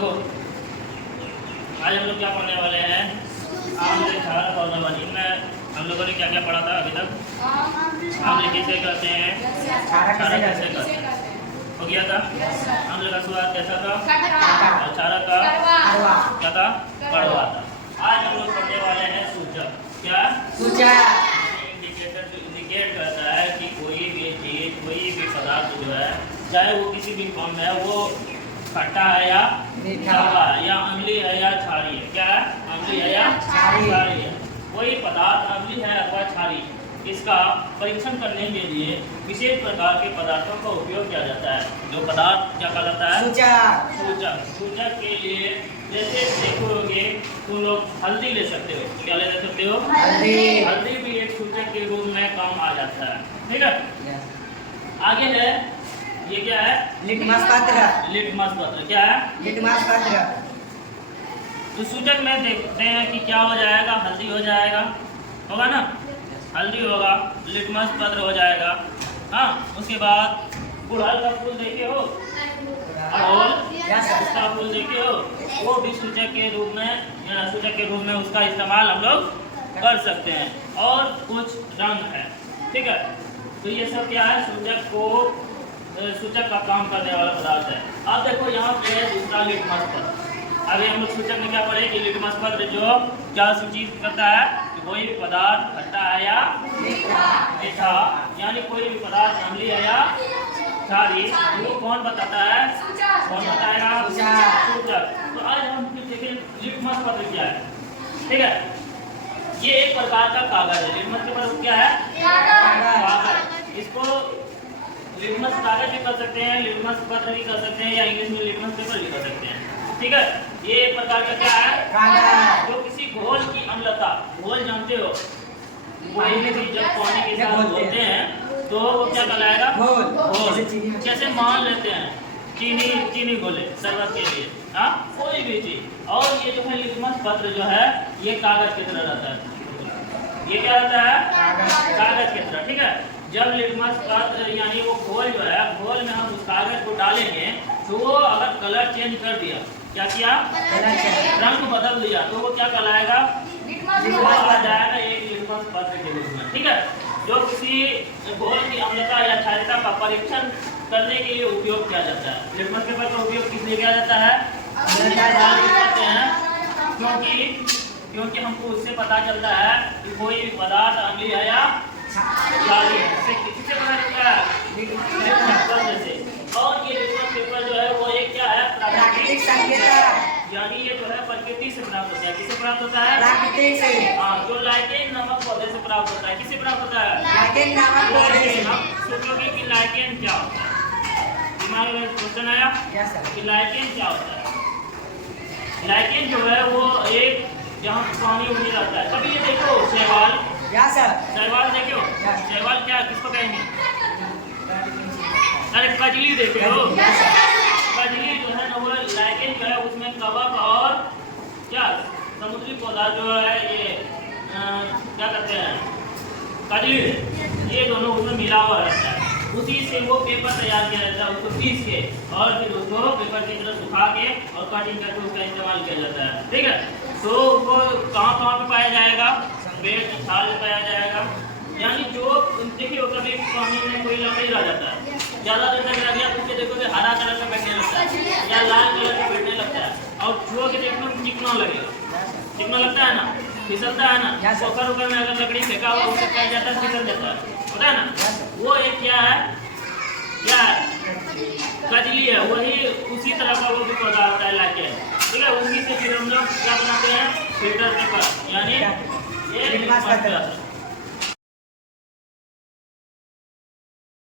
देखो आज हम लोग क्या पढ़ने वाले हैं, आम्ल क्षारक और लवण। इनमें हम लोगों ने क्या क्या पढ़ा था अभी तक? आम्ल किसे कहते हैं, क्षारक कैसे कहते हैं, हो गया था। आम्ल का स्वाद कैसा था, और क्षारक का क्या था, कड़वा था। आज हम लोग पढ़ने वाले हैं सूचक। क्या सूचक? इंडिकेटर जो इंडिकेट करता है कि कोई भी चीज, कोई भी पदार्थ जो है, चाहे वो किसी भी फॉर्म में है, वो खट्टा है या मीठा है, या अम्लीय है या क्षारीय है। क्या है, अम्लीय है या क्षारीय है। कोई पदार्थ अम्लीय है अथवा क्षारीय, इसका परीक्षण करने के लिए विशेष प्रकार के पदार्थों का उपयोग किया जाता है। जो पदार्थ क्या कहलाता है, सूचक। सूचक। सूचक के लिए जैसे देखोगे तुम लोग हल्दी ले सकते हो। क्या ले सकते हो, हल्दी। हल्दी भी एक सूचक के रूप में काम आ जाता है। ठीक है, आगे है, ये क्या है, लिटमस पत्र। लिटमस पत्र। क्या है, लिटमस पत्र। तो सूचक में देखते हैं कि क्या हो जाएगा, हल्दी हो जाएगा, होगा ना, हल्दी होगा, लिटमस पत्र हो जाएगा। हाँ, उसके बाद गुड़हल का फूल देखे हो, उसका फूल देखे हो, वो भी सूचक के रूप में उसका इस्तेमाल हम लोग कर सकते हैं। और कुछ रंग है, ठीक है। तो ये सब क्या है, सूचक का काम करने वाला पदार्थ है। अब देखो यहाँ पे है दूसरा लिटमस पत्र। अभी हम लोग सूचक में क्या पढ़े कि लिटमस पत्र जो क्या सूचित करता है कि कोई भी पदार्थ खट्टा है या मीठा, यानी कोई भी पदार्थ अम्लीय है या क्षारीय, वो कौन बताता है, कौन बताएगा, सूचक। तो आज हम देखें लिटमस पत्र क्या है। ठीक है, ये एक प्रकार का कागज है। लिटमस पेपर क्या है, कागज। इसको लिटमस कागज भी कर सकते हैं, लिटमस पत्र भी कर सकते हैं, या इंग्लिश में लिटमस पेपर भी कर सकते हैं। ठीक है, ये एक प्रकार का क्या है, कागज। जो किसी घोल की अम्लता, घोल जानते हो, कोई भी जब पानी के साथ घोलते हैं तो वो क्या कहलाएगा, घोल। जैसे मान लेते हैं चीनी घोले शरबत के लिए, हाँ, कोई भी चीज। और ये जो है लिटमस पत्र जो है, ये कागज की तरह रहता है। ये क्या रहता है, कागज की तरह। ठीक है, जब लिटमस पत्र यानी वो घोल जो है, घोल में हम उस कागज को डालेंगे तो वो अगर कलर चेंज कर दिया, क्या किया, रंग बदल दिया, तो वो क्या कहलाएगा, आ जाएगा एक लिटमस पत्र के रूप में। ठीक है, जो किसी घोल की अम्लता या क्षारीयता का परीक्षण करने के लिए उपयोग किया जाता है। लिटमस पेपर का उपयोग किस लिए किया जाता है, करते हैं क्योंकि हमको उससे पता चलता है कि कोई पदार्थ अम्लीय है या क्षारीय है। किससे पता चलता है, लिटमस पत्र से। और ये लिटमस पेपर जो है वो एक क्या है, प्राकृतिक संकेतक, यानी ये जो है प्रकृति से प्राप्त होता है। किससे प्राप्त होता है, प्राकृतिक से। हाँ, जो लाइकेन नामक पौधे से प्राप्त होता है। किससे प्राप्त होता है, लाइकेन नामक पौधे से। हम सोचोगे कि लाइकेन क्या होता है, दिमाग में क्वेश्चन आया कि लाइकेन क्या होता है। लाइकेन जो है वो एक जहाँ पानी उड़ने लगता है। कभी ये देखो शैवाल, शैवाल देखो, शैवाल क्या, किसको कहेंगे, अरे कजली देखे हो, कजली जो है ना वो लाइकेन जो है उसमें कवक और क्या समुद्री पौधा जो है, ये क्या कहते हैं, कजली, ये दोनों उसमें मिला हुआ रहता है। उसी से वो पेपर तैयार किया जाता है, उसको पीस के और फिर उसको पेपर की तरह सुखा के और कटिंग करके उसका इस्तेमाल किया जाता है। ठीक है, तो वो कहाँ पे पाया जाएगा, पेड़ की छाल में पाया जाएगा। यानी जो देखिए कभी पानी में कोई लकड़ी रह जाता है, ज़्यादा देर तक रह गया तो देखोगे हरा कलर में बैठने लगता है या लाल कलर में बैठने लगता है, और छुओ के देखने में चिकना लगेगा, चिकना लगता है ना, फिसलता है ना। पोखर ऊपर में अगर लकड़ी फेंका हुआ उससे फैल जाता है, फिसल जाता है, होता है ना। वो एक क्या है, कजली है, वही उसी तरह का वो भी पदार्थ है लाइकेन। ठीक है, उसी से फिर हम लोग क्या बनाते हैं, फिल्टर पेपर, यानी ये